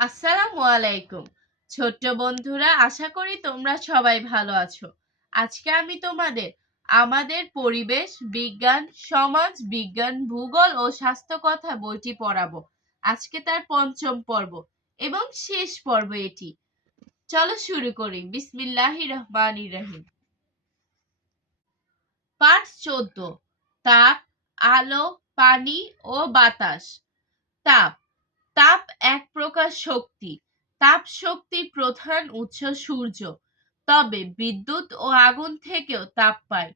আসসালামু আলাইকুম। ছোট্ট বন্ধুরা, আশা করি তোমরা সবাই ভালো আছো। আজকে আমি তোমাদের আমাদের পরিবেশ বিজ্ঞান, সমাজ বিজ্ঞান, ভূগোল ও স্বাস্থ্য কথা বইটি পড়াবো। আজকে তার পঞ্চম পর্ব এবং শেষ পর্ব এটি। চলো শুরু করি। বিসমিল্লাহির রহমানির রহিম। পাঠ 14। তাপ, আলো, পানি ও বাতাস। তাপ তাপ এক প্রকার শক্তি। তাপ শক্তির প্রধান উৎস সূর্য, তবে বিদ্যুৎ ও আগুন থেকেও তাপ পায়।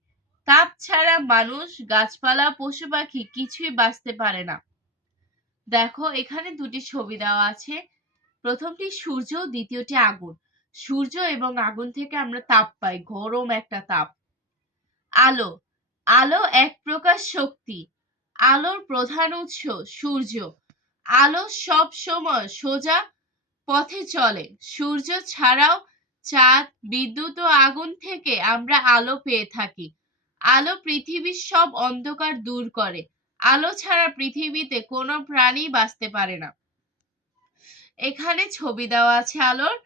তাপ ছাড়া মানুষ, গাছপালা, পশু পাখি কিছুই বাঁচতে পারে না। দেখো, এখানে দুটি ছবি দেওয়া আছে। প্রথমটি সূর্য, দ্বিতীয়টি আগুন। সূর্য এবং আগুন থেকে আমরা তাপ পাই, গরম একটা তাপ। আলো আলো এক প্রকার শক্তি। আলোর প্রধান উৎস সূর্য। আলো সব সময় সোজা পথে চলে। সূর্য ছাড়াও চাঁদ, বিদ্যুৎ ও আগুন থেকে আমরা আলো পেয়ে থাকি। আলো পৃথিবীর সব অন্ধকার দূর করে। আলো ছাড়া পৃথিবীতে কোনো প্রাণী বাঁচতে পারে না। এখানে ছবি দেওয়া আছে আলোর।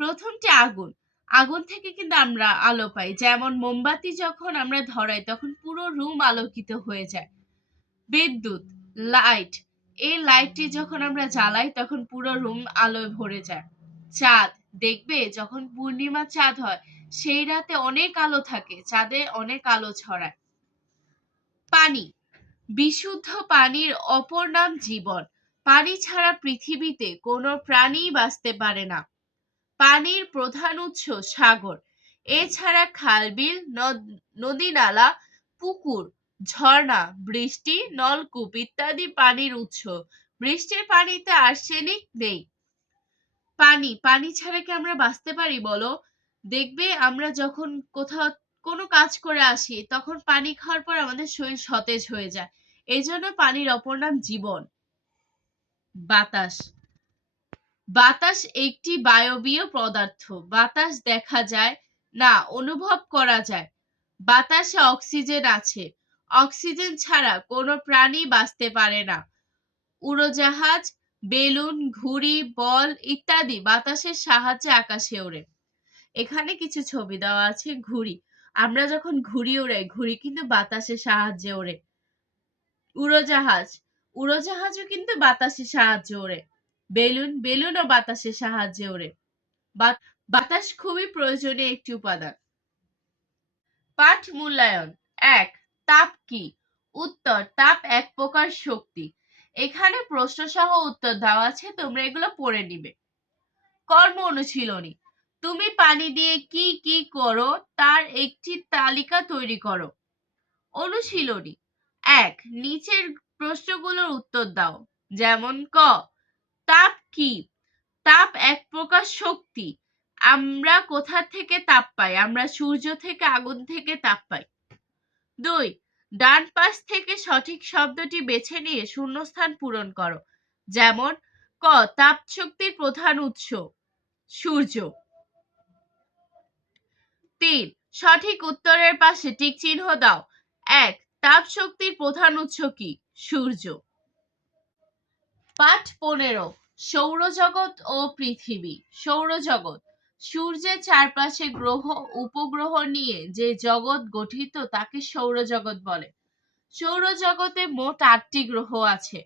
প্রথমটি আগুন। আগুন থেকে কিন্তু আমরা আলো পাই। যেমন মোমবাতি যখন আমরা ধরাই তখন পুরো রুম আলোকিত হয়ে যায়। বিদ্যুৎ, লাইট। এই লাইটটি যখন আমরা জ্বালাই তখন পুরো রুম আলোয় ভরে যায়। চাঁদ, দেখবে যখন পূর্ণিমা চাঁদ হয় সেই রাতে অনেক আলো থাকে, চাঁদে অনেক আলো ছড়ায়। পানি, বিশুদ্ধ পানির অপর নাম জীবন। পানি ছাড়া পৃথিবীতে কোনো প্রাণী বাঁচতে পারে না। পানির প্রধান উৎস সাগর। এছাড়া খাল, বিল, নদী নালা, পুকুর, ঝর্ণা, বৃষ্টি, নলকূপ ইত্যাদি পানির উৎস। বৃষ্টির পানিতে আর্সেনিক নেই। পানি ছাড়া কি আমরা বাঁচতে পারি বলো? দেখবে আমরা যখন কোথাও কোনো কাজ করে আসি তখন পানি খাওয়ার পর আমাদের শরীর সতেজ হয়ে যায়। এই জন্য পানির অপর নাম জীবন। বাতাস বাতাস একটি বায়বীয় পদার্থ। বাতাস দেখা যায় না, অনুভব করা যায়। বাতাসে অক্সিজেন আছে। অক্সিজেন ছাড়া কোনো প্রাণী বাঁচতে পারে না। উড়োজাহাজ, বেলুন, ঘুড়ি, বল ইত্যাদি বাতাসের সাহায্যে আকাশে ওড়ে। এখানে কিছু ছবি দেওয়া আছে। ঘুড়ি, আমরা যখন ঘুড়ি ওড়াই ঘুড়ি কিন্তু বাতাসের সাহায্যে ওড়ে। উড়োজাহাজও কিন্তু বাতাসের সাহায্যে ওড়ে। বেলুনও বাতাসের সাহায্যে ওড়ে। বাতাস খুবই প্রয়োজনীয় একটি উপাদান। পাঠ মূল্যায়ন। ১. তাপ কি? উত্তর: তাপ এক প্রকার শক্তি। এখানে প্রশ্ন সহ উত্তর দেওয়া আছে, তোমরা এগুলো পড়ে নিবে। কর্ম অনুশীলনী। তুমি পানি দিয়ে কি কি করো তার একটি তালিকা তৈরি করো। অনুশীলনী ১. নিচের প্রশ্নগুলোর উত্তর দাও। যেমন ক. তাপ কি? তাপ এক প্রকার শক্তি। আমরা কোথা থেকে তাপ পাই? আমরা সূর্য থেকে, আগুন থেকে তাপ পাই। ২. ডান পাশ থেকে সঠিক শব্দটি বেছে নিয়ে শূন্যস্থান পূরণ করো। যেমন ক. তাপ শক্তির প্রধান উৎস সূর্য। ৩. সঠিক উত্তরের পাশে টিক চিহ্ন দাও। ১. তাপ শক্তির প্রধান উৎস কি? সূর্য। পাঠ ১৫। সৌরজগৎ ও পৃথিবী। সৌরজগৎ সূর্যের চারপাশে গ্রহ উপগ্রহ নিয়ে যে জগৎ গঠিত তাকে সৌরজগৎ বলে। সৌরজগতে মোট ৮টি গ্রহ আছে।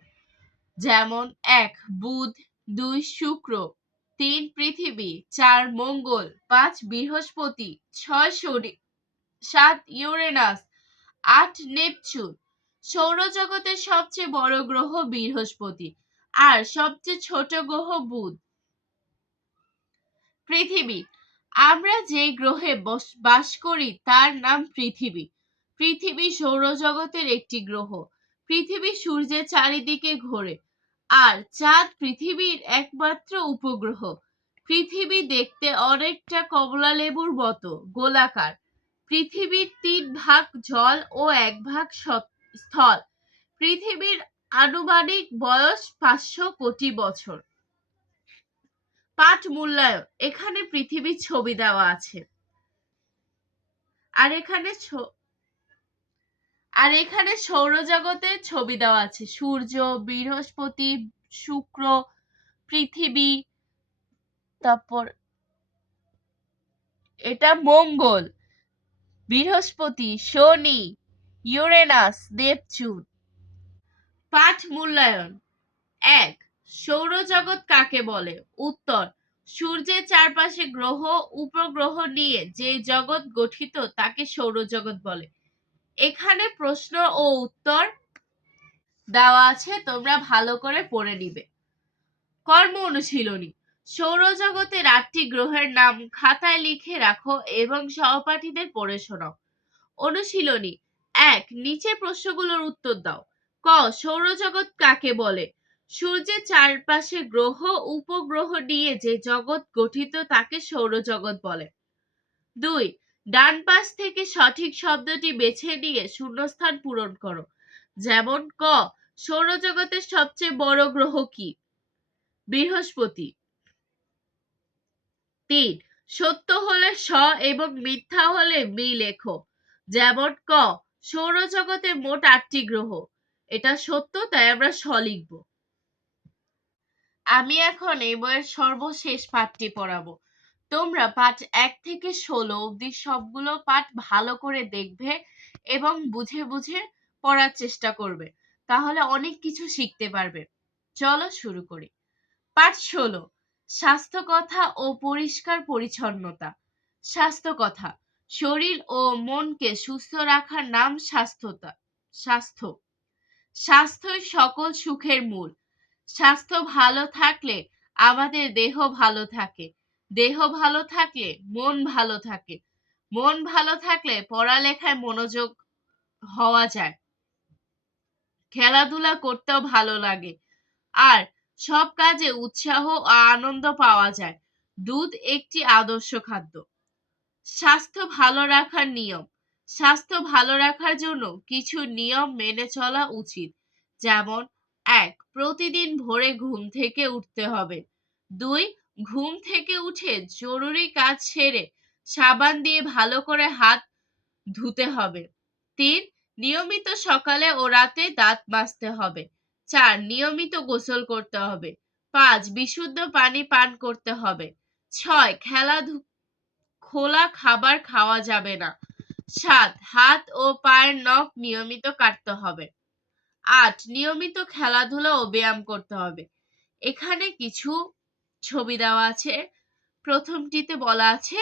যেমন ১. বুধ, ২. শুক্র, ৩. পৃথিবী, ৪. মঙ্গল, ৫. বৃহস্পতি, ৬. শনি, ৭. ইউরেনাস, ৮. নেপচুন। সৌরজগতের সবচেয়ে বড় গ্রহ বৃহস্পতি আর সবচেয়ে ছোট গ্রহ বুধ। পৃথিবী আমরা যে গ্রহে বাস করি তার নাম পৃথিবী। পৃথিবী সৌরজগতের একটি গ্রহ। পৃথিবী সূর্যের চারিদিকে ঘোরে আর চাঁদ পৃথিবীর একমাত্র উপগ্রহ। পৃথিবী দেখতে অনেকটা কমলালেবুর মতো, গোলাকার। পৃথিবীর ৩ ভাগ জল ও ১ ভাগ স্থল। পৃথিবীর আনুমানিক বয়স ৫০০ কোটি বছর। পাঠ মূল্যায়ন। এখানে পৃথিবীর ছবি দেওয়া আছে আর এখানে সৌরজগতের ছবি দেওয়া আছে। সূর্য, বৃহস্পতি, শুক্র, পৃথিবী, তারপর এটা মঙ্গল, বৃহস্পতি, শনি, ইউরেনাস, নেপচুন। পাঠ মূল্যায়ন। ১. সৌরজগৎ কাকে বলে? উত্তর: সূর্যের চারপাশে গ্রহ উপগ্রহ নিয়ে যে জগৎ গঠিত তাকে সৌরজগৎ বলে। এখানে প্রশ্ন ও উত্তর দেওয়া আছে, তোমরা ভালো করে পড়ে নিবে। কর্ম অনুশীলনী। সৌরজগতের 8টি গ্রহের নাম খাতায় লিখে রাখো এবং সহপাঠীদের পড়ে শোনাও। অনুশীলনী ১. নিচের প্রশ্নগুলোর উত্তর দাও। ক. সৌরজগৎ কাকে বলে? সূর্যের চারপাশে গ্রহ উপগ্রহ নিয়ে যে জগৎ গঠিত তাকে সৌরজগৎ বলে। ২. ডান পাশ থেকে সঠিক শব্দটি বেছে নিয়ে শূন্যস্থান পূরণ করো। যেমন: ক. সৌরজগতের সবচেয়ে বড় গ্রহ কি? বৃহস্পতি। ৩. সত্য হলে স এবং মিথ্যা হলে মি লেখো। যেমন: ক. সৌরজগতে মোট 8টি গ্রহ। এটা সত্য, তাই আমরা স লিখব। আমি এখন এই বইয়ের সর্বশেষ পাঠটি পড়াবো। তোমরা পাঠ 1 থেকে 16 অবধি সবগুলো পাঠ ভালো করে দেখবে এবং বুঝে বুঝে পড়ার চেষ্টা করবে, তাহলে অনেক কিছু শিখতে পারবে। চলো শুরু করি। পাঠ 16, স্বাস্থ্য কথা ও পরিষ্কার পরিচ্ছন্নতা। স্বাস্থ্য কথা: শরীর ও মনকে সুস্থ রাখার নাম স্বাস্থ্য। স্বাস্থ্যই সকল সুখের মূল। স্বাস্থ্য ভালো থাকলে আমাদের দেহ ভালো থাকে, দেহ ভালো থাকলে মন ভালো থাকে, মন ভালো থাকলে পড়ালেখায় মনোযোগ হওয়া যায়, খেলাধুলা করতেও ভালো লাগে, আর সব কাজে উৎসাহ ও আনন্দ পাওয়া যায়। দুধ একটি আদর্শ খাদ্য। স্বাস্থ্য ভালো রাখার নিয়ম। স্বাস্থ্য ভালো রাখার জন্য কিছু নিয়ম মেনে চলা উচিত। যেমন: ১. প্রতিদিন ভোরে ঘুম থেকে উঠতে হবে। ২. ঘুম থেকে উঠে জরুরি কাজ সেরে সাবান দিয়ে ভালো করে হাত ধুতে হবে। ৩. নিয়মিত সকালে ও রাতে দাঁত মাজতে হবে। ৪. নিয়মিত গোসল করতে হবে। ৫. বিশুদ্ধ পানি পান করতে হবে। ৬. খোলা খাবার খাওয়া যাবে না। ৭. হাত ও পায়ের নখ নিয়মিত কাটতে হবে। ৮. নিয়মিত খেলাধুলা ও ব্যায়াম করতে হবে। এখানে কিছু ছবি দেওয়া আছে। প্রথমটিতে বলা আছে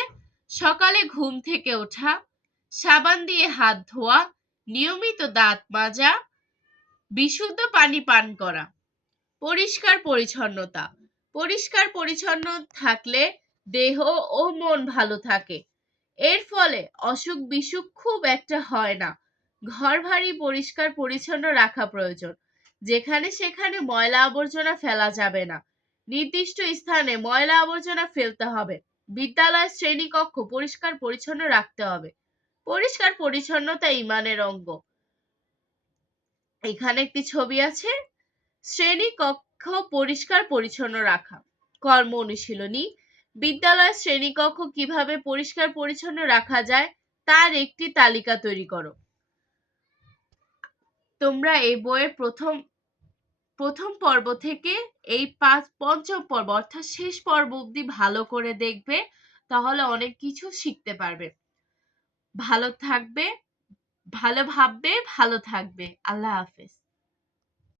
সকালে ঘুম থেকে ওঠা, সাবান দিয়ে হাত ধোয়া, নিয়মিত দাঁত মাজা, বিশুদ্ধ পানি পান করা। পরিষ্কার পরিচ্ছন্নতা। পরিষ্কার পরিচ্ছন্ন থাকলে দেহ ও মন ভালো থাকে, এর ফলে অসুখ বিসুখ খুব একটা হয় না। ঘর বাড়ি পরিষ্কার পরিচ্ছন্ন রাখা প্রয়োজন। যেখানে সেখানে ময়লা আবর্জনা ফেলা যাবে না। নির্দিষ্ট স্থানে ময়লা আবর্জনা ফেলতে হবে। বিদ্যালয়ের শ্রেণীকক্ষ পরিষ্কার পরিচ্ছন্ন রাখতে হবে। পরিষ্কার পরিচ্ছন্নতা ঈমানের অঙ্গ। এখানে একটি ছবি আছে, শ্রেণীকক্ষ পরিষ্কার পরিচ্ছন্ন রাখা। কর্ম অনুশীলনী। বিদ্যালয়ের শ্রেণীকক্ষ কিভাবে পরিষ্কার পরিচ্ছন্ন রাখা যায় তার একটি তালিকা তৈরি করো। তোমরা এই বইয়ের প্রথম পর্ব থেকে এই পঞ্চম পর্ব অর্থাৎ শেষ পর্ব অবধি ভালো করে দেখবে, তাহলে অনেক কিছু শিখতে পারবে। ভালো থাকবে, ভালো ভাববে, ভালো থাকবে। আল্লাহ হাফেজ।